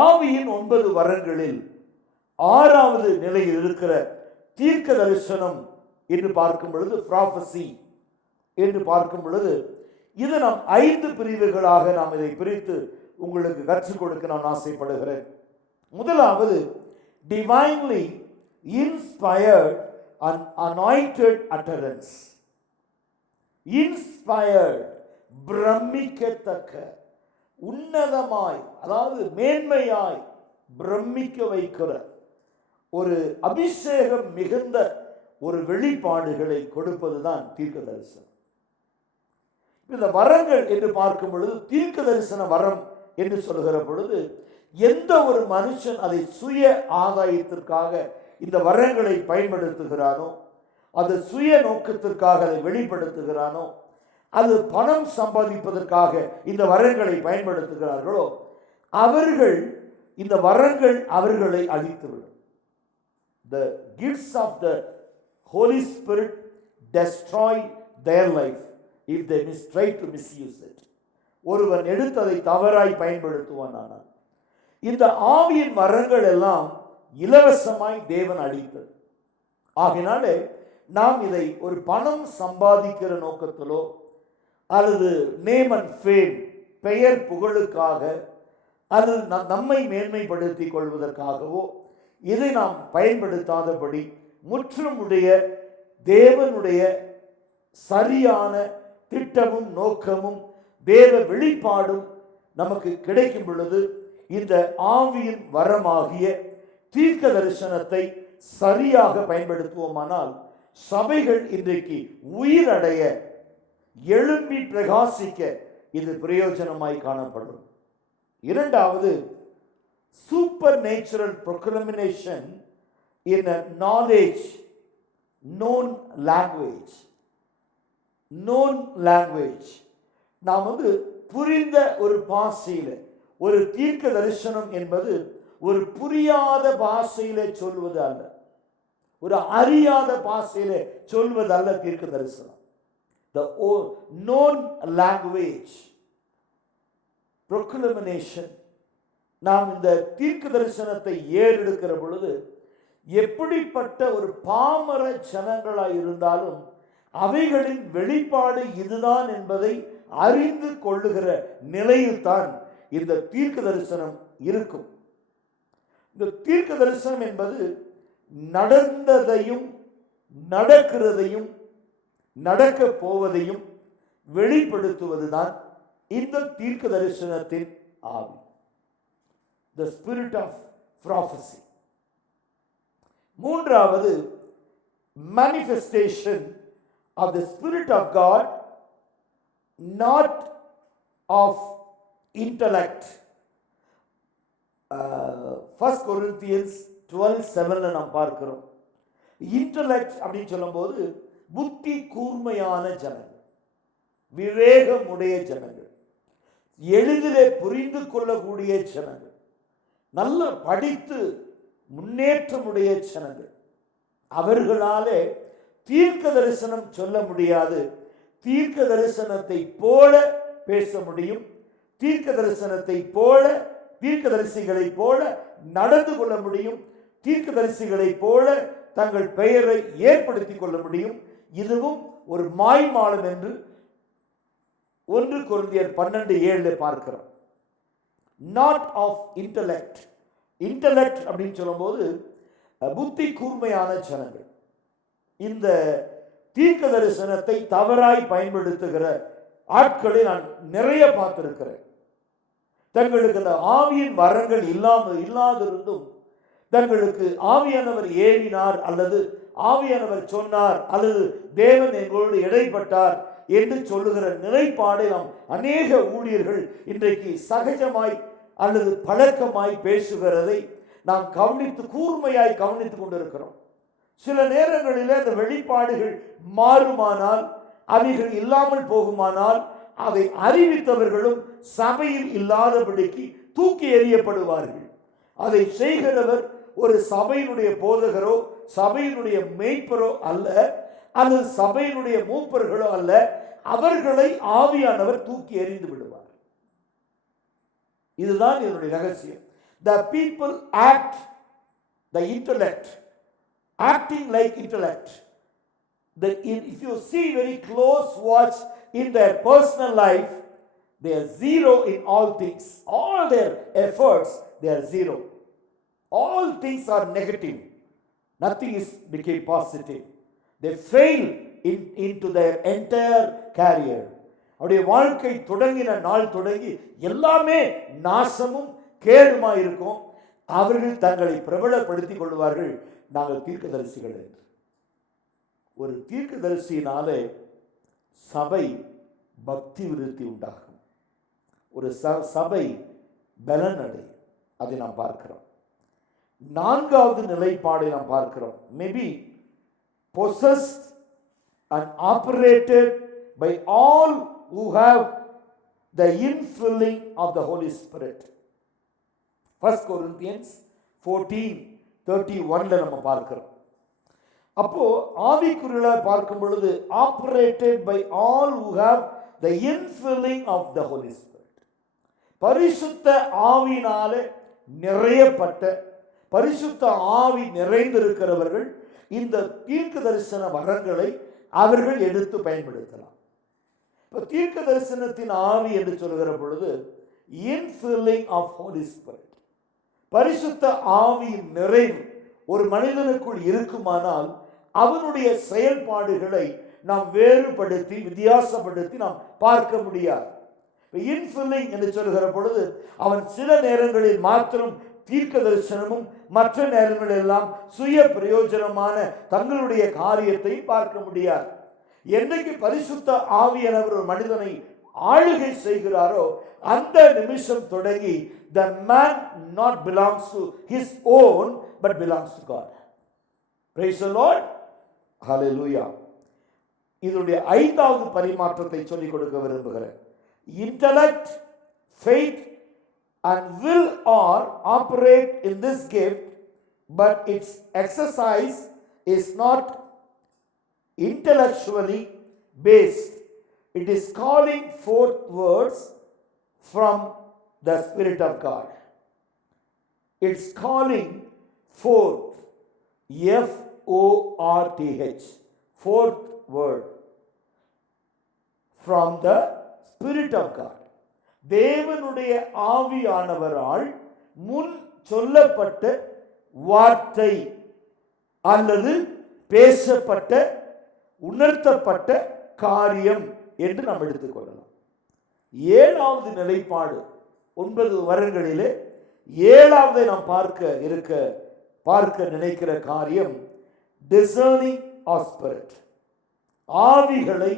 ஆவியின் 9 வரங்களில் 6வது நிலையில் இருக்கிற தீர்க்க தரிசனம் என்று பார்க்கும் பொழுது, ப்ராபசி என்று பார்க்கும் பொழுது, இது நாம் 5 பிரிவுகளாக நாம் இதை பிரித்து உங்களுக்கு கற்றுக் கொடுக்க நான் ஆசைப்படுகிறேன். முதலாவது, divinely inspired and anointed utterance. Inspired, பிரமிக்கத்தக்க, உன்னதமாய், அதாவது மேன்மையாய் பிரமிக்க வைக்கிற ஒரு அபிஷேகம் மிகுந்த ஒரு வெளிப்பாடுகளை கொடுப்பதுதான் தீர்க்க தரிசனம். இந்த வரங்கள் என்று பார்க்கும் பொழுது, தீர்க்க தரிசன வரம் என்று சொல்கிற பொழுது, எந்த ஒரு மனுஷன் அதை சுய ஆதாயத்திற்காக இந்த வரங்களை பயன்படுத்துகிறானோ, அது சுய நோக்கத்திற்காக அதை வெளிப்படுத்துகிறானோ, அது பணம் சம்பாதிப்பதற்காக இந்த வரங்களை பயன்படுத்துகிறார்களோ, அவர்கள் இந்த வரங்கள் அவர்களை அழித்துவிடும். The gifts of the Holy Spirit destroy their life if they try to misuse it. ஒருவன் எடுத்ததை தவறாய் பயன்படுத்துவான். இந்த ஆவியின் வரங்கள் எல்லாம் இலவசமாய் தேவன் அளித்தது. ஆகினாலே நாம் இதை ஒரு பணம் சம்பாதிக்கிற நோக்கத்திலோ அல்லது நேம் அண்ட் ஃபேம், பெயர் புகழுக்காக அல்லது நம்மை மேன்மைப்படுத்திக் கொள்வதற்காகவோ இதை நாம் பயன்படுத்தாதபடி முற்றுமுடைய தேவனுடைய சரியான திட்டமும் நோக்கமும் தேவ வெளிப்பாடும் நமக்கு கிடைக்கும் பொழுது, இந்த ஆவியின் வரமாகிய தீர்க்க தரிசனத்தை சரியாக பயன்படுத்துவோமானால் சபைகள் இன்றைக்கு உயிரடைய, எழும்பி பிரகாசிக்க இது பிரயோஜனமாய் காணப்படும். இரண்டாவது, supernatural proclamation in a knowledge, known language. known language, நாம் புரிந்த ஒரு பாஷையில் ஒரு தீர்க்க தரிசனம் என்பது ஒரு புரியாத பாஷையிலே சொல்வது அல்ல, ஒரு அறியாத பாஷையிலே சொல்வது அல்ல தீர்க்க தரிசனம். The known language proclamation. நாம் இந்த தீர்க்க தரிசனத்தை ஏறெடுக்கிற பொழுது எப்படிப்பட்ட ஒரு பாமர ஜனங்களாய் இருந்தாலும் அவைகளின் வெளிப்பாடு இதுதான் என்பதை அறிந்து கொள்ளுகிற நிலையில் தான் இந்த தீர்க்க தரிசனம் இருக்கும். இந்த தீர்க்க தரிசனம் என்பது நடந்ததையும் நடக்கிறதையும் நடக்க போவதையும் வெளிப்படுத்துவதுதான் இந்த தீர்க்க தரிசனத்தின் ஆவி. The spirit of prophecy. மூன்றாவது, manifestation of the Spirit of God, not of intellect. 1 Corinthians 12:7 நாம் பார்க்கிறோம். இன்டலெக்ட் அப்படின்னு சொல்லும்போது புத்தி கூர்மையான ஜனங்கள், விவேகமுடைய ஜனங்கள், எளிதிலே புரிந்து கொள்ளக்கூடிய ஜனங்கள், நல்ல படித்து முன்னேற்றமுடைய ஜனங்கள், அவர்களாலே தீர்க்க தரிசனம் சொல்ல முடியாது. தீர்க்க தரிசனத்தை போல பேச முடியும், தீர்க்க தரிசனத்தை போல, தீர்க்கதரிசிகளை போல நடந்து கொள்ள முடியும், தீர்க்கதரிசிகளை போல தங்கள் பெயரை ஏற்படுத்திக் கொள்ள முடியும். இதுவும் ஒரு மாய்மாலம் என்று 1 கொரிந்தியர் 12:7 பார்க்கிறோம். Not of intellect. இன்டலெக்ட் அப்படின்னு சொல்லும்போது புத்தி கூர்மையான ஜனங்கள். இந்த தீர்க்க தரிசனத்தை தவறாய் பயன்படுத்துகிற ஆட்களை நான் நிறைய பார்த்திருக்கிறேன். தங்களுக்கு அந்த ஆவியின் வரங்கள் இல்லாதிருந்தும் தங்களுக்கு ஆவியானவர் ஏறினார் அல்லது ஆவியானவர் சொன்னார் அல்லது தேவன் எங்களோடு இடைப்பட்டார் என்று சொல்லுகிற நிலைப்பாடை நாம் அநேக ஊழியர்கள் இன்றைக்கு சகஜமாய் அல்லது பழக்கமாய் பேசுகிறதை நாம் கூர்மையாய் கவனித்துக் கொண்டிருக்கிறோம். சில நேரங்களில் அந்த வெளிப்பாடுகள் மாறுமானால், அவைகள் இல்லாமல் போகுமானால், அதை அறிவித்தவர்களும் சபையில் இல்லாதபடிக்கு தூக்கி எறியப்படுவார்கள். அதை செய்கிறவர் ஒரு சபையினுடைய போதகரோ சபையினுடைய மேய்ப்பரோ அல்ல, அல்லது சபையினுடைய மூப்பர்களோ அல்ல. அவர்களை ஆவியானவர் தூக்கி எறிந்து விடுவார். இதுதான் இதனுடைய ரகசியம். The people act the intellect, acting like intellect. If you see very close watch in their personal life, they are zero in all things. All their efforts, they are zero. All things are negative. Nothing is became positive. They fail into their entire career. அவருடைய வாழ்க்கை தொடங்கின நாள் தொடங்கி எல்லாமே நாசமும் கேடுமா இருக்கும். அவர்கள் தங்களை பிரபலப்படுத்திக் கொள்வார்கள், நாங்கள் தீர்க்கதரிசிகள் என்று. ஒரு தீர்க்கதரிசியினாலே சபை பக்தி விருத்தி உண்டாகும், ஒரு சபை பலனடையும். அதை நாம் பார்க்கிறோம். நான்காவது நிலைப்பாடை நாம் பார்க்கிறோம். Maybe possessed and operated by all who have the infilling of the Holy Spirit. 1 Corinthians 14:31 நம்ம பார்க்கிறோம். அப்போ ஆவிக்குரியல பார்க்கும் பொழுது operated by all who have the infilling of the Holy Spirit. பரிசுத்த ஆவியினாலே நிறையப்பட்ட, பரிசுத்த ஆவி நிறைந்திருக்கிறவர்கள் இந்த தீர்க்க தரிசன வரங்களை அவர்கள் எடுத்து பயன்படுத்தலாம். இப்போ தீர்க்க தரிசனத்தின் ஆவி என்று சொல்கிற பொழுது infilling of Holy Spirit, பரிசுத்த ஆவியின் நிறைவு ஒரு மனிதனுக்குள் இருக்குமானால் அவனுடைய செயல்பாடுகளை நாம் வேறுபடுத்தி வித்தியாசப்படுத்தி நாம் பார்க்க முடியாது. infilling என்று சொல்கிற பொழுது அவன் சில நேரங்களில் மாத்திரம் தீர்க்க தரிசனமும் மற்ற நேரங்கள் எல்லாம் சுய பிரயோஜனமான தங்களுடைய காரியத்தை பார்க்க முடியாது. என்னைக்கு பரிசுத்த ஆவியானவர் ஒரு மனிதனை ஆளுகை செய்கிறாரோ அந்த நிமிஷம் தொடங்கி the man not belongs to his own but belongs to God. Praise the Lord. Hallelujah. இதனுடைய ஐந்தாவது பரிமாற்றத்தை சொல்லிக் கொடுக்க விரும்புகிறேன். Intellect, faith and will are operate in this gift, but its exercise is not intellectually based. It is calling forth words from the Spirit of God. It's calling forth, F-O-R-T-H, fourth word, from the Spirit of God. தேவனுடைய ஆவியானவரால் முன் சொல்லப்பட்ட வார்த்தை அல்லது பேசப்பட்ட உணர்த்தப்பட்ட காரியம் என்று நாம் எடுத்துக்கொள்ளலாம். ஏழாவது நிலைப்பாடு, 9 வரங்களிலே ஏழாவதை நாம் பார்க்க நினைக்கிற காரியம் discerning of spirit, ஆவிகளை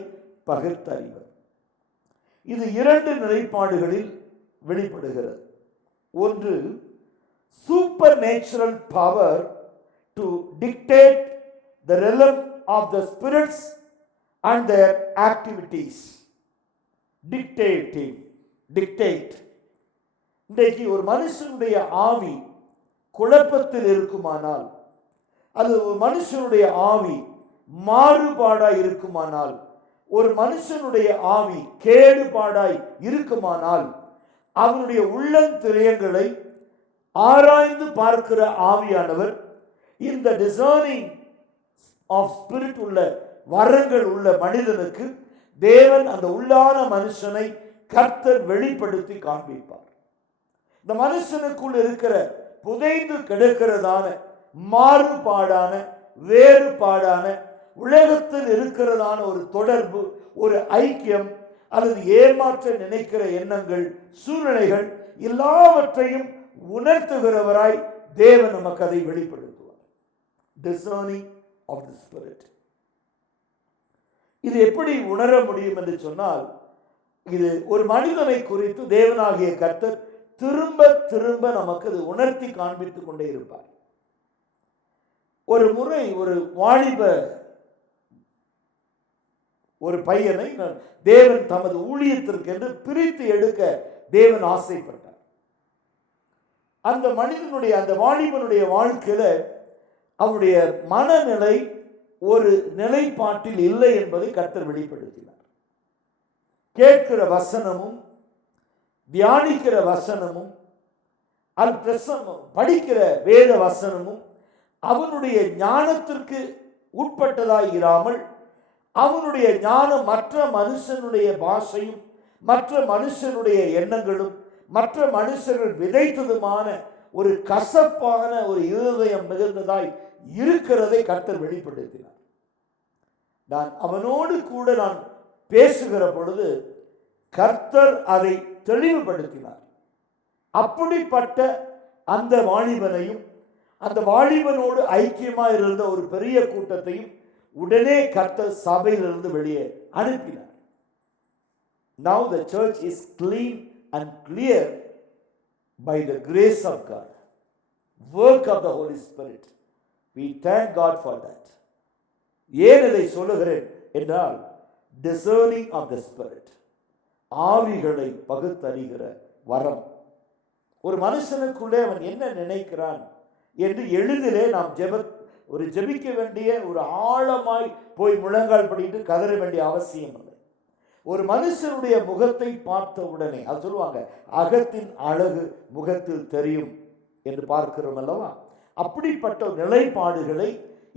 பகுத்தறிவது. இது 2 நிலைப்பாடுகளில் வெளிப்படுகிறது. ஒன்று, super natural power to dictate the realm of the spirits and their activities. Dictate. இன்றைக்கு ஒரு மனுஷனுடைய ஆவி குழப்பத்தில் இருக்குமானால், அல்லது ஒரு மனுஷனுடைய ஆவி மாறுபாடாய் இருக்குமானால், ஒரு மனுஷனுடைய ஆவி கேடுபாடாய் இருக்குமானால், அவனுடைய உள்ளந்திரியங்களை ஆராய்ந்து பார்க்கிற ஆவியானவர் இந்த டிசர்னிங் ஆஃப் ஸ்பிரிட் உள்ள வரங்கள் உள்ள மனிதனுக்கு தேவன் அந்த உள்ளான மனுஷனை கர்த்தர் வெளிப்படுத்தி காண்பிப்பார். இந்த மனுஷனுக்குள் இருக்கிற புதைந்து கிடக்கிறதான மாறுபாடான வேறுபாடான உலகத்தில் இருக்கிறதான ஒரு தொடர்பு, ஒரு ஐக்கியம் அல்லது ஏமாற்ற நினைக்கிற எண்ணங்கள், சூழ்நிலைகள் எல்லாவற்றையும் உணர்த்துகிறவராய் தேவன் நமக்கு அதை வெளிப்படுத்துவார். Discerning of the Spirit. இது எப்படி உணர முடியும் என்று சொன்னால், இது ஒரு மனிதனை குறித்து தேவனாகிய கர்த்தர் திரும்ப திரும்ப நமக்கு அது உணர்த்தி காண்பித்துக் கொண்டே இருப்பார். ஒரு முறை ஒரு வாலிப ஒரு பையனை தேவன் தமது ஊழியத்திற்கு என்று பிரித்து எடுக்க தேவன் ஆசைப்பட்டார். அந்த மனிதனுடைய, அந்த வாலிபனுடைய வாழ்க்கையில அவனுடைய மனநிலை ஒரு நிலைப்பாட்டில் இல்லை என்பதை கர்த்தர் வெளிப்படுத்தினார். கேட்கிற வசனமும் தியானிக்கிற வசனமும் படிக்கிற வேத வசனமும் அவனுடைய ஞானத்திற்கு உட்பட்டதாய் இராமல், அவனுடைய ஞானம் மற்ற மனுஷனுடைய பாஷையும் மற்ற மனுஷனுடைய எண்ணங்களும் மற்ற மனுஷர்கள் விதைத்ததுமான ஒரு கசப்பான ஒரு இருதயம் மிகுந்ததாய் இருக்கிறதை கர்த்தர் வெளிப்படுத்தினார். நான் அவனோடு கூட நான் பேசுகிற பொழுது கர்த்தர் அதை தெளிவுபடுத்தினார். அப்படிப்பட்ட அந்த வாலிபனையும் அந்த வாலிபனோடு ஐக்கியமாக இருந்த ஒரு பெரிய கூட்டத்தையும் உடனே கர்த்தர் சபையிலிருந்து வெளியே அனுப்பினார். Now the church is clean and clear by the grace of God, work of the Holy Spirit. We thank God for that. ஏன் இதை சொல்லுகிறேன் என்றால், discerning of the spirit, ஆவிகளை பகுத்தறிகிற வரம். ஒரு மனுஷனுக்குள்ளே அவன் என்ன நினைக்கிறான் என்று எளிதிலே நாம் ஜெபிக்க வேண்டிய, ஒரு ஆழமாய் போய் முழங்கால் படிட்டு கதற வேண்டிய அவசியம் இல்லை. ஒரு மனுஷனுடைய முகத்தை பார்த்த உடனே, அது சொல்லுவாங்க, அகத்தின் அழகு முகத்தில் தெரியும் என்று பார்க்கிறோம் அல்லவா? அப்படிப்பட்ட நிலைப்பாடுகளை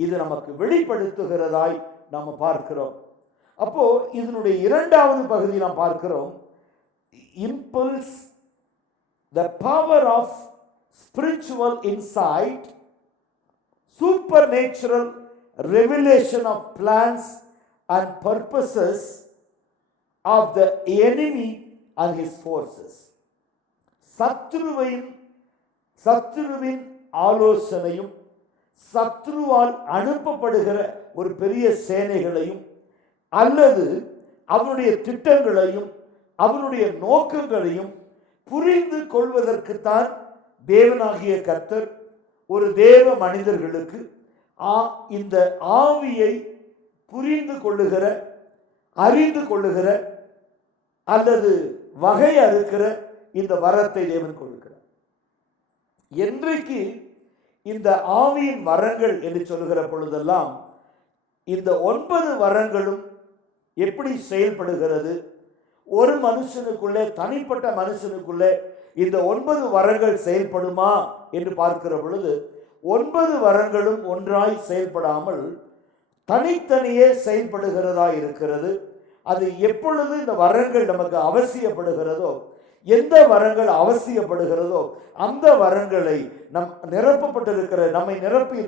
இது நமக்கு வெளிப்படுத்துகிறதாய் நாம் பார்க்கிறோம். அப்போ இதனுடைய இரண்டாவது பகுதி நாம் பார்க்கிறோம், impulse, the power of spiritual insight, supernatural revelation of plans and purposes of the enemy and his forces. சத்துருவின் ஆலோசனையும் சத்ருவால் அனுப்பப்படுகிற ஒரு பெரிய சேனைகளையும் அல்லது அவனுடைய திட்டங்களையும் அவனுடைய நோக்கங்களையும் புரிந்து கொள்வதற்குத்தான் தேவனாகிய கர்த்தர் ஒரு தேவ மனிதர்களுக்கு இந்த ஆவியை புரிந்து கொள்ளுகிற, அறிந்து கொள்ளுகிற அல்லது வகை அறுக்கிற இந்த வரத்தை தேவன் கொடுக்கிறார். என்றைக்கு இந்த ஆவியின் வரங்கள் என்று சொல்லுகிற பொழுதெல்லாம் இந்த 9 வரங்களும் எப்படி செயல்படுகிறது, ஒரு மனுஷனுக்குள்ளே, தனிப்பட்ட மனுஷனுக்குள்ளே இந்த 9 வரங்கள் செயல்படுமா என்று பார்க்கிற பொழுது 9 வரங்களும் ஒன்றாய் செயல்படாமல் தனித்தனியே செயல்படுகிறதா இருக்கிறது. அது எப்பொழுது இந்த வரங்கள் நமக்கு அவசியப்படுகிறதோ, எந்த வரங்கள் அவசியப்படுகிறதோ அந்த வரங்களை நிரப்பப்பட்டிருக்கிற, நம்மை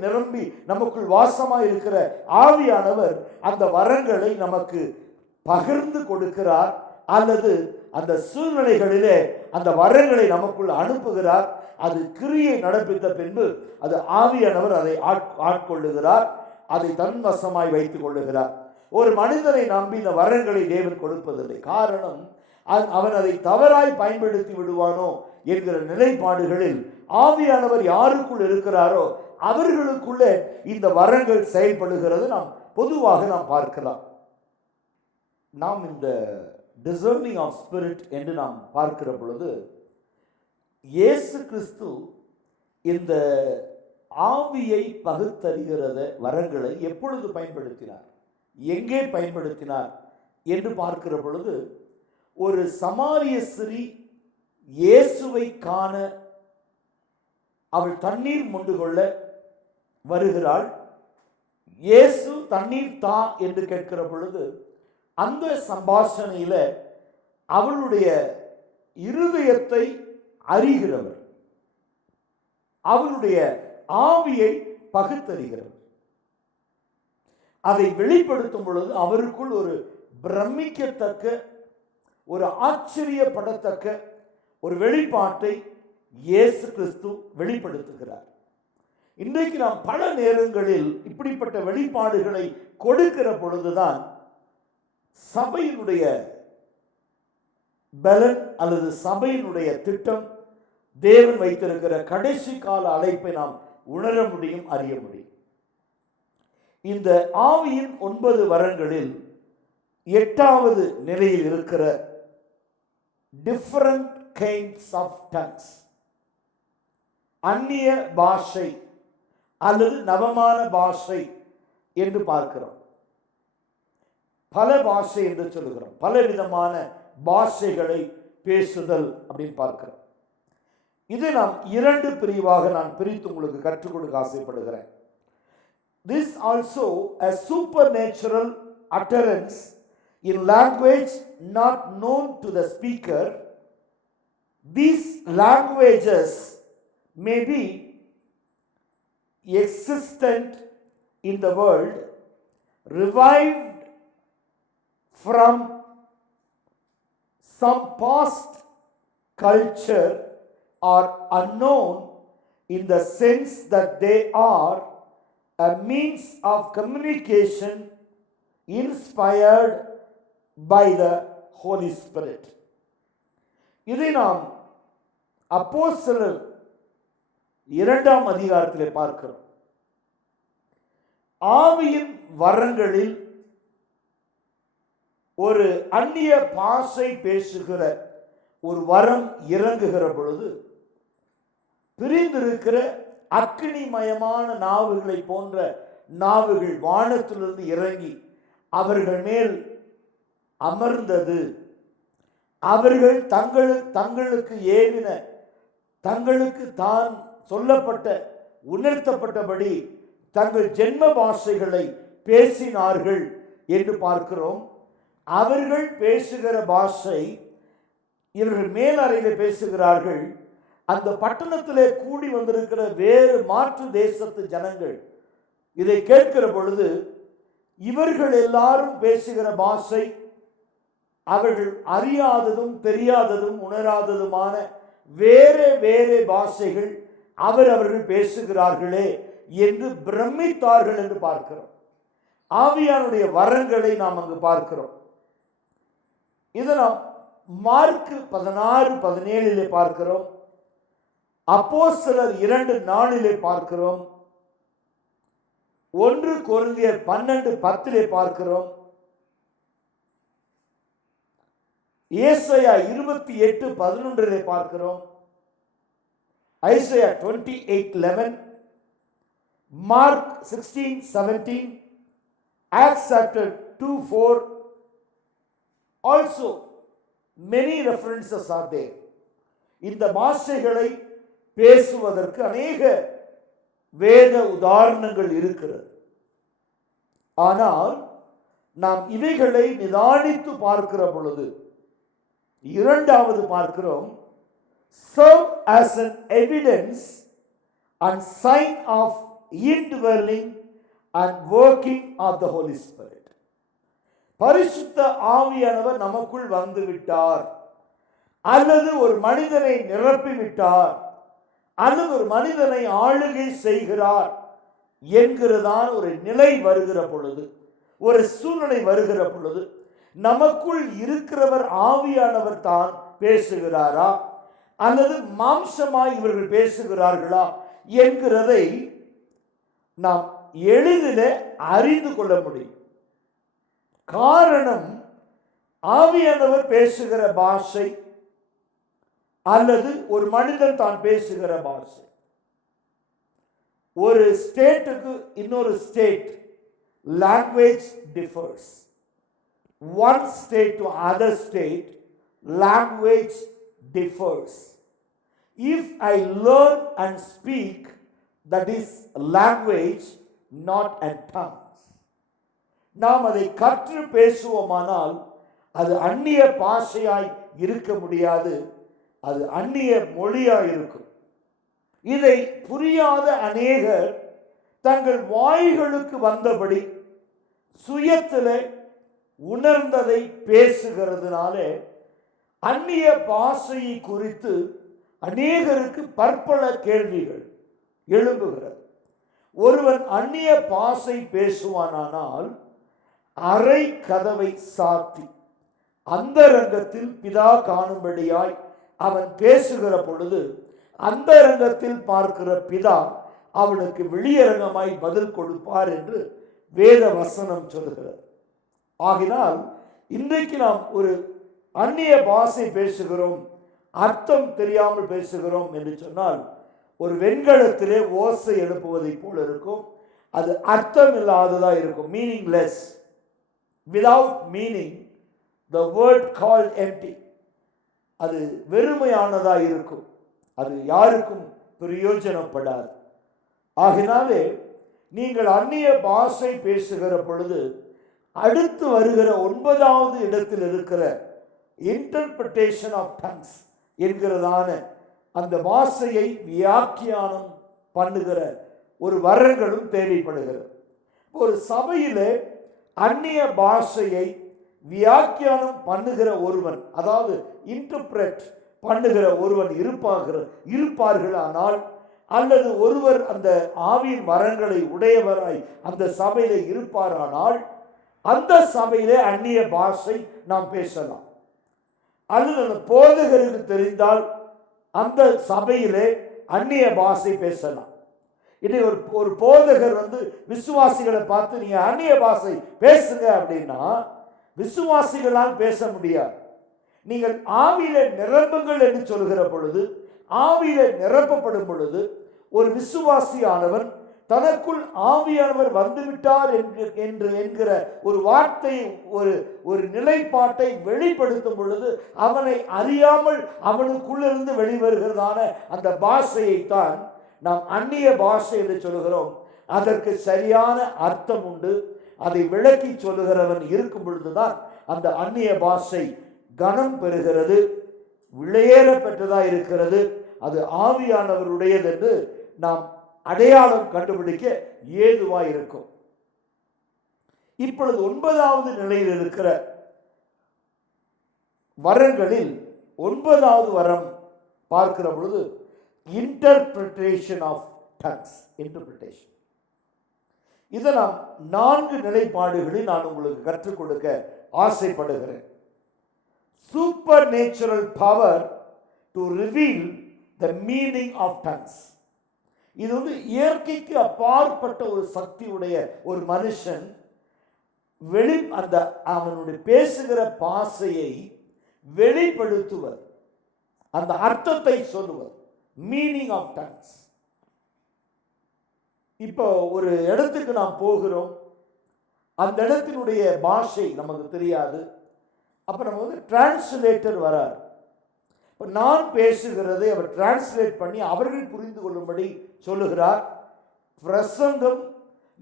நிரம்பி நமக்குள் வாசமாய் இருக்கிற ஆவியானவர் அந்த வரங்களை நமக்கு பகிர்ந்து கொடுக்கிறார், அல்லது அந்த சூழ்நிலைகளிலே அந்த வரங்களை நமக்குள் அனுப்புகிறார். அது கிரியை நடப்பித்த பின்பு அது ஆவியானவர் அதை ஆட்கொள்ளுகிறார், அதை தன்வசமாய் வைத்துக் கொள்ளுகிறார். ஒரு மனிதனை நம்பி இந்த வரங்களை தேவன் கொடுப்பதில்லை. காரணம், அவன் அதை தவறாய் பயன்படுத்தி விடுவானோ என்கிற நிலைப்பாடுகளில் ஆவியானவர் யாருக்குள் இருக்கிறாரோ அவர்களுக்குள்ளே இந்த வரங்கள் செயல்படுகிறது நாம் பொதுவாக பார்க்கலாம். நாம் இந்த டிசர்னிங் ஆஃப் ஸ்பிரிட் என்று நாம் பார்க்கிற பொழுது இயேசு கிறிஸ்து இந்த ஆவியை பகுத்தறிகிறத வரங்களை எப்பொழுது பயன்படுத்தினார், எங்கே பயன்படுத்தினார் என்று பார்க்கிற பொழுது, ஒரு சமாரிய ஸ்திரீ இயேசுவை காண அவள் தண்ணீர் மொண்டு கொள்ள வருகிறாள். இயேசு தண்ணீர் தா என்று கேட்கிற பொழுது அந்த சம்பாஷணையில அவளுடைய இருதயத்தை அறிகிறவர், அவளுடைய ஆவியை பகுத்தறிகிறவர். அதை வெளிப்படுத்தும் பொழுது அவருக்குள் ஒரு பிரமிக்கத்தக்க, ஒரு ஆச்சரியப்படத்தக்க ஒரு வெளிப்பாட்டை இயேசு கிறிஸ்து வெளிப்படுத்துகிறார். இன்றைக்கு நாம் பல நேரங்களில் இப்படிப்பட்ட வெளிப்பாடுகளை கொடுக்கிற பொழுதுதான் சபையினுடைய பலன் அல்லது சபையினுடைய திட்டம், தேவன் வைத்திருக்கிற கடைசி கால அழைப்பை நாம் உணர முடியும், அறிய முடியும். இந்த ஆவியின் 9 வரங்களில் 8வது நிலையில் இருக்கிற டிஃபரண்ட் கைண்ட்ஸ் ஆஃப் டங்ஸ், அந்நிய பாஷை அல்லது நவமான பாஷை என்று பார்க்கிறோம். பல பாஷை என்று சொல்லுகிறோம், பல விதமான பாஷைகளை பேசுதல் அப்படின்னு பார்க்கிறோம். இதை நாம் இரண்டு பிரிவாக நான் பிரித்து உங்களுக்கு கற்றுக் கொடுக்க ஆசைப்படுகிறேன். This also a supernatural utterance in language not known to the speaker. These languages may be existent in the world, revived from some past culture, or unknown in the sense that they are a means of communication inspired by the Holy Spirit. இதை நாம் அப்போஸ்தலர் 2ஆம் அதிகாரத்திலே பார்க்கிறோம். ஆவியின் வரங்களில் ஒரு அந்நிய பாஷை பேசுகிற ஒரு வரம் இறங்குகிற பொழுது பிரிந்திருக்கிற அக்கினிமயமான நாவுகளை போன்ற நாவுகள் வானத்திலிருந்து இறங்கி அவர்கள் மேல் அமர்ந்தது. அவர்கள் தங்களுக்கு ஏவின, தங்களுக்கு தான் சொல்லப்பட்ட உணர்த்தப்பட்டபடி தங்கள் ஜென்ம பாஷைகளை பேசினார்கள் என்று பார்க்கிறோம். அவர்கள் பேசுகிற பாஷை இவர்கள் மேலறையில் பேசுகிறார்கள். அந்த பட்டணத்திலே கூடி வந்திருக்கிற வேறு மாற்று தேசத்து ஜனங்கள் இதை கேட்கிற பொழுது இவர்கள் எல்லாரும் பேசுகிற பாஷை அவர்கள் அறியாததும் தெரியாததும் உணராததுமான வேறு வேறு பாஷைகள் அவர்கள் பேசுகிறார்களே என்று பிரமித்தார்கள் என்று பார்க்கிறோம். ஆவியானுடைய வரங்களை நாம் அங்கு பார்க்கிறோம். இதை நாம் மார்க் 16:17 பார்க்கிறோம். அப்போஸ்தலர் 2:4 பார்க்கிறோம். 1 கொரிந்தியர் 12:10 பார்க்கிறோம். ஏசாயா 28:11 பார்க்கிறோம். Isaiah 28:11, mark 16:17, Acts chapter 2:4. Also many references are there. இந்த பாஷைகளை பேசுவதற்கு அநேக வேத உதாரணங்கள் இருக்கிறது. ஆனால் நாம் இவைகளை நிதானித்து பார்க்கிற பொழுது இரண்டாவது பார்க்கிறோம், serve as an evidence and sign of indwelling and working of the Holy Spirit. பரிசுத்த ஆவியானவர் நமக்குள் வந்து விட்டார், அல்லது ஒரு மனிதனை நிரப்பிவிட்டார், அல்லது ஒரு மனிதனை ஆளுகை செய்கிறார் என்கிறதான ஒரு நிலை வருகிற பொழுது, ஒரு சூழ்நிலை வருகிற பொழுது நமக்குள் இருக்கிறவர் ஆவியானவர் தான் பேசுகிறாரா அல்லது மாம்சமாய் இவர்கள் பேசுகிறார்களா என்கிறதை நாம் எளிதில் அறிந்து கொள்ள முடியும். காரணம், ஆவியானவர் பேசுகிற பாஷை அல்லது ஒரு மனிதன் தான் பேசுகிற பாஷை ஒரு ஸ்டேட்டுக்கு இன்னொரு state language differs. One state to other state language differs. If I learn and speak, that is language, not a tongue. நாம் அதை கற்று பேசுவோமானால் அது அந்நிய பாஷையாய் இருக்க முடியாது, அது அந்நிய மொழியாய் இருக்கும். இதை புரியாத அநேகர் தங்கள் வாய்களுக்கு வந்தபடி சுயத்தில் உணர்ந்ததை பேசுகிறதுனால அந்நிய பாஷையை குறித்து அநேகருக்கு பற்பல கேள்விகள் எழும்புகிறது. ஒருவன் அந்நிய பாஷை பேசுவானால் அறை கதவை சாத்தி அந்தரங்கத்தில் பிதா காணும்படியாய் அவன் பேசுகிற பொழுது அந்தரங்கத்தில் பார்க்கிற பிதா அவனுக்கு வெளியரங்கமாய் பதில் கொடுப்பார் என்று வேத வசனம் சொல்லுகிறது. ஆகினால் இன்றைக்கு நாம் ஒரு அந்நிய பாஷை பேசுகிறோம், அர்த்தம் தெரியாமல் பேசுகிறோம் என்று சொன்னால் ஒரு வெண்கலத்திலே ஓசை எழுப்புவதை போல இருக்கும். அது அர்த்தம் இல்லாததா இருக்கும், meaningless. Without meaning, the word called empty. அது வெறுமையானதா இருக்கும். அது யாருக்கும் பிரயோஜனப்படாது. ஆகினாலே நீங்கள் அந்நிய பாஷை பேசுகிற பொழுது அடுத்து வருகிற 9வது இடத்தில் இருக்கிற இன்டர்பிரேஷன் ஆஃப் டங்ஸ் என்கிறதான அந்த பாஷையை வியாக்கியானம் பண்ணுகிற ஒரு வரங்களும் தேவைப்படுகிறது. ஒரு சபையிலே அந்நிய பாஷையை வியாக்கியானம் பண்ணுகிற ஒருவன், அதாவது இன்டர்பிரேட் பண்ணுகிற ஒருவன் இருப்பார்கள். ஆனால் அல்லது ஒருவர் அந்த ஆவியின் வரங்களை உடையவராய் அந்த சபையில இருப்பாரானால் அந்த சபையிலே அந்நிய பாஷை நாம் பேசலாம். அல்லது அந்த போதகருக்கு தெரிந்தால் அந்த சபையிலே அந்நிய பாஷை பேசலாம். இதை ஒரு போதகர் விசுவாசிகளை பார்த்து நீங்க அந்நிய பாஷை பேசுங்க அப்படின்னா விசுவாசிகளால் பேச முடியாது. நீங்கள் ஆவியில நிரம்புங்கள் என்று சொல்கிற பொழுது, ஆவியில நிரப்பப்படும் பொழுது ஒரு விசுவாசியானவன் தனக்குள் ஆவியானவர் வந்துவிட்டார் என்கிற ஒரு வார்த்தையை ஒரு நிலைப்பாட்டை வெளிப்படுத்தும் பொழுது அவனை அறியாமல் அவனுக்குள்ளிருந்து வெளிவருகிறதான அந்த பாஷையை தான் நாம் அந்நிய பாஷை என்று சொல்கிறோம். அதற்கு சரியான அர்த்தம் உண்டு. அதை விளக்கி சொல்லுகிறவன் இருக்கும் பொழுதுதான் அந்த அந்நிய பாஷை கனம் பெறுகிறது, விளையேற பெற்றதா இருக்கிறது. அது ஆவியானவருடையது என்று நாம் அடையாளம் கண்டுபிடிக்க ஏதுவாய் இருக்கும். இப்பொழுது 9வது நிலையில் இருக்கிற வரங்களில் 9வது வரம் பார்க்கிற பொழுது இன்டர்பிரேஷன் ஆஃப் டங்ஸ். இன்டர்பிரேஷன் இதை நாம் 4 நிலைப்பாடுகளில் நான் உங்களுக்கு கற்றுக் கொடுக்க ஆசைப்படுகிறேன். Supernatural power to reveal the meaning of tongues. இது இயற்கைக்கு அப்பாற்பட்ட ஒரு சக்தியுடைய ஒரு மனுஷன் அந்த அவனுடைய பேசுகிற பாஷையை வெளிப்படுத்துவர், அந்த அர்த்தத்தை சொல்லுவர். Meaning of tongues. இப்போ ஒரு இடத்துக்கு நாம் போகிறோம், அந்த இடத்தினுடைய பாஷை நமக்கு தெரியாது. அப்ப நம்ம டிரான்ஸ்லேட்டர் வரார். இப்போ நான் பேசுகிறதை அவர் டிரான்ஸ்லேட் பண்ணி அவர்கள் புரிந்து கொள்ளும்படி சொல்லுகிறார். பிரசங்கம்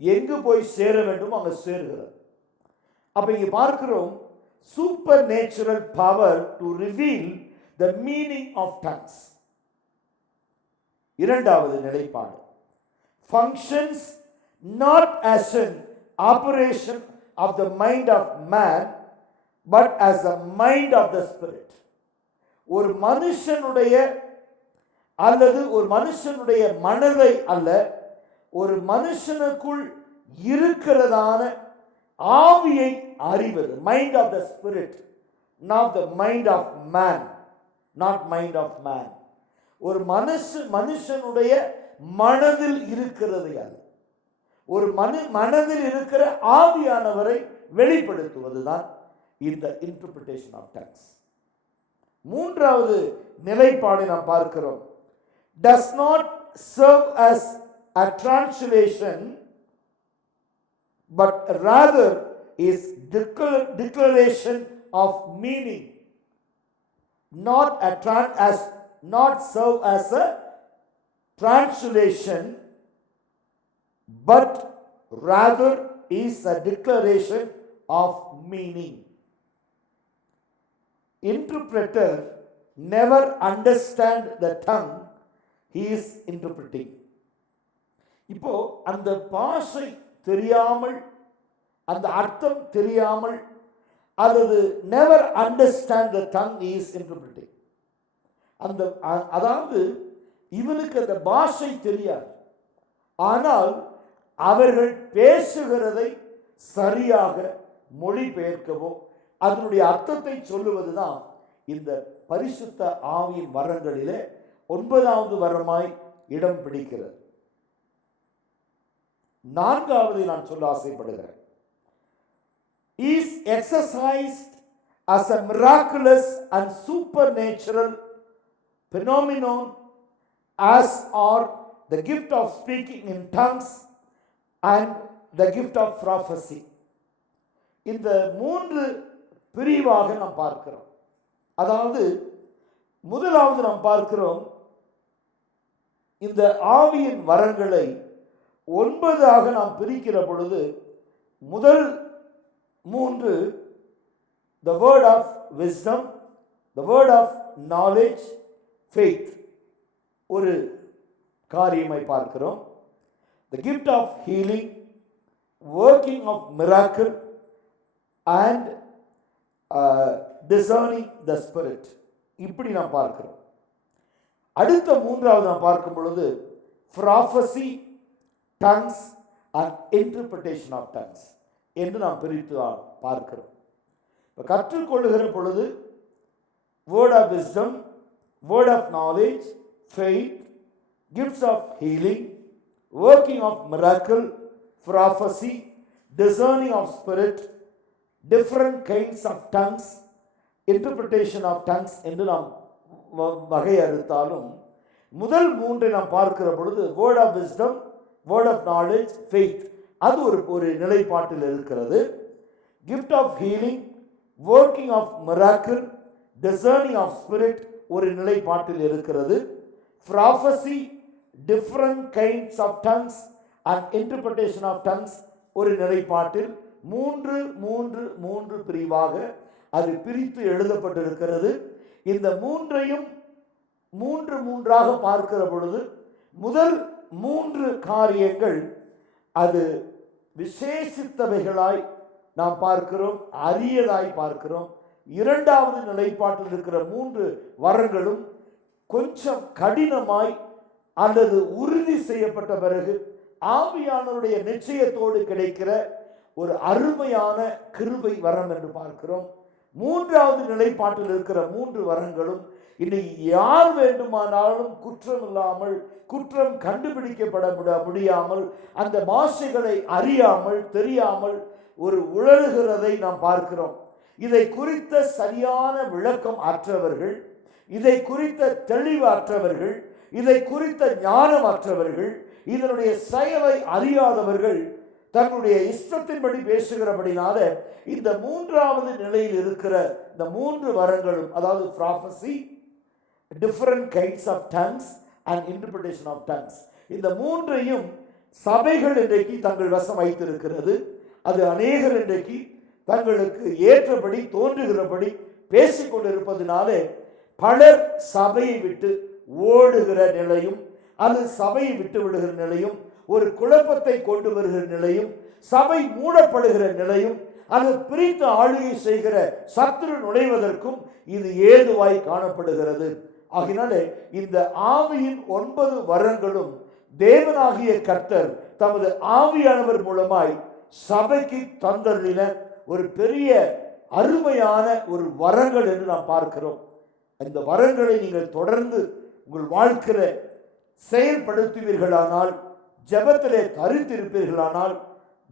எங்கு போய் சேர வேண்டும் அங்க சேருகிறார். அப்ப இங்க பார்க்கிறோம் supernatural power to reveal the meaning of tongues. 2வது நிலைப்பாடு functions not as an operation of the mind of man but as the mind of the spirit. ஒரு மனுஷனுடைய அல்லது ஒரு மனுஷனுடைய மனதை அல்ல, ஒரு மனுஷனுக்குள் இருக்கிறதான ஆவியை அறிவது. Mind of the spirit, not the mind of man. Not mind of man. ஒரு மனுஷனுடைய மனதில் இருக்கிறது அல்ல, ஒரு மனதில் இருக்கிற ஆவியானவரை வெளிப்படுத்துவதுதான் இந்த இன்டர்பிரேஷன் ஆஃப் டங்ஸ். 3வது நிலைப்பாடு நாம் பார்க்கிறோம். does not serve as a translation but rather is declaration of meaning. Not serve as a translation but rather is a declaration of meaning. Interpreter never understand the tongue he is interpreting. இப்போ அந்த பாஷை தெரியாமல், அந்த அர்த்தம் தெரியாமல், அல்லது never understand the tongue he is interpreting. அதாவது இவனுக்கு அந்த பாஷை தெரியாது, ஆனால் அவர்கள் பேசுகிறதை சரியாக மொழிபெயர்க்கவோ அதனுடைய அர்த்தத்தை சொல்லுவதுதான் இந்த பரிசுத்த ஆவியின் வரங்களிலே 9வது வரமாய் இடம் பிடிக்கிறது. 4வது நான் சொல்ல ஆசைப்படுகிறேன். is exercised as a miraculous and supernatural phenomenon as are the gift of speaking in tongues and the gift of prophecy. இந்த 3 பிரிவாக நாம் பார்க்கிறோம். அதாவது முதலாவது நாம் பார்க்கிறோம் இந்த ஆவியின் வரங்களை 9 நாம் பிரிக்கிற பொழுது முதல் 3 the word of wisdom, the word of knowledge, faith ஒரு காரியமை பார்க்கிறோம். the gift of healing, working of miracle and discerning the spirit, இப்படி நாம் பார்க்கிறோம். அடுத்த 3வது நாம் பார்க்கும் பொழுது prophecy, tongues and interpretation of tongues என்று நாம் பிரித்து பார்க்கிறோம். கற்றுக்கொள்ளுகிற பொழுது word of wisdom, word of knowledge, faith, gifts of healing, working of miracle, prophecy, discerning of spirit, different kinds of tongues, interpretation of tongues என்று நாம் வகையறுத்தாலும் முதல் 3 நாம் பார்க்கிற பொழுது word of wisdom, word of knowledge, faith அது ஒரு நிலைப்பாட்டில் இருக்கிறது. gift of healing, working of miracle, discerning of spirit ஒரு நிலைப்பாட்டில் இருக்கிறது. prophecy, different kinds of tongues and interpretation of tongues ஒரு நிலைப்பாட்டில் 3 பிரிவாக அது பிரித்து எழுதப்பட்டிருக்கிறது. இந்த 3ஐயும் 3 பார்க்கிற பொழுது முதல் 3 காரியங்கள் அது விசேஷித்தவைகளாய் நாம் பார்க்கிறோம், அரியதாய் பார்க்கிறோம். 2வது நிலைப்பாட்டில் இருக்கிற 3 வரங்களும் கொஞ்சம் கடினமாய் அல்லது உறுதி செய்யப்பட்ட பிறகு ஆவியானவருடைய நிச்சயத்தோடு கிடைக்கிற ஒரு அருமையான கிருபை வரம் என்று பார்க்கிறோம். 3வது நிலைப்பாட்டில் இருக்கிற 3 வரங்களும் இன்னைக்கு யார் வேண்டுமானாலும் குற்றம் இல்லாமல், குற்றம் கண்டுபிடிக்கப்பட முடியாமல், அந்த பாஷைகளை அறியாமல் தெரியாமல் ஒரு உளறுகிறதை நாம் பார்க்கிறோம். இதை குறித்த சரியான விளக்கம் அற்றவர்கள், இதை குறித்த தெளிவு அற்றவர்கள், இதை குறித்த ஞானம் அற்றவர்கள், இதனுடைய செயலை அறியாதவர்கள் தன்னுடைய இஷ்டத்தின்படி பேசுகிறபடினால இந்த 3வது நிலையில் இருக்கிற இந்த 3 வரங்களும், அதாவது prophecy, different kinds of tongues and interpretation of tongues, இந்த 3ஐயும் சபைகள் இன்றைக்கு தங்கள் வசம் வைத்திருக்கிறது. அது அநேகர் இன்றைக்கு தங்களுக்கு ஏற்றபடி தோன்றுகிறபடி பேசிக்கொண்டிருப்பதனாலே பலர் சபையை விட்டு ஓடுகிற நிலையும், அது சபையை விட்டு விடுகிற நிலையும், ஒரு குழப்பத்தை கொண்டு வருகிற நிலையும், சபை மூடப்படுகிற நிலையும், அது பிரித்து ஆளுகை செய்கிற சத்துரு நுழைவதற்கும் இது ஏதுவாய் காணப்படுகிறது. ஆகினாலே இந்த ஆவியின் 9 வரங்களும் தேவனாகிய கர்த்தர் தமது ஆவியானவர் மூலமாய் சபைக்கு தந்தருளின ஒரு பெரிய அருமையான ஒரு வரங்கள் என்று நாம் பார்க்கிறோம். இந்த வரங்களை நீங்கள் தொடர்ந்து உங்கள் வாழ்க்கையில செயல்படுத்துவீர்களானால், ஜெபத்திலே தரித்திருப்பீர்களானால்,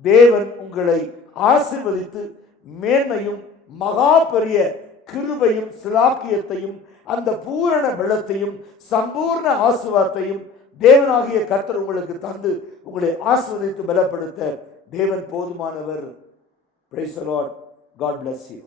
தேவன் உங்களை ஆசீர்வதித்து மேன்மையும் மகா பெரிய கிருபையும் சிலாக்கியத்தையும் அந்த பூரண பலத்தையும் சம்பூர்ண ஆசீர்வாதத்தையும் தேவனாகிய கர்த்தர் உங்களுக்கு தந்து உங்களை ஆசீர்வதித்து பலப்படுத்த தேவன் போதுமானவர். Praise the Lord. God bless you.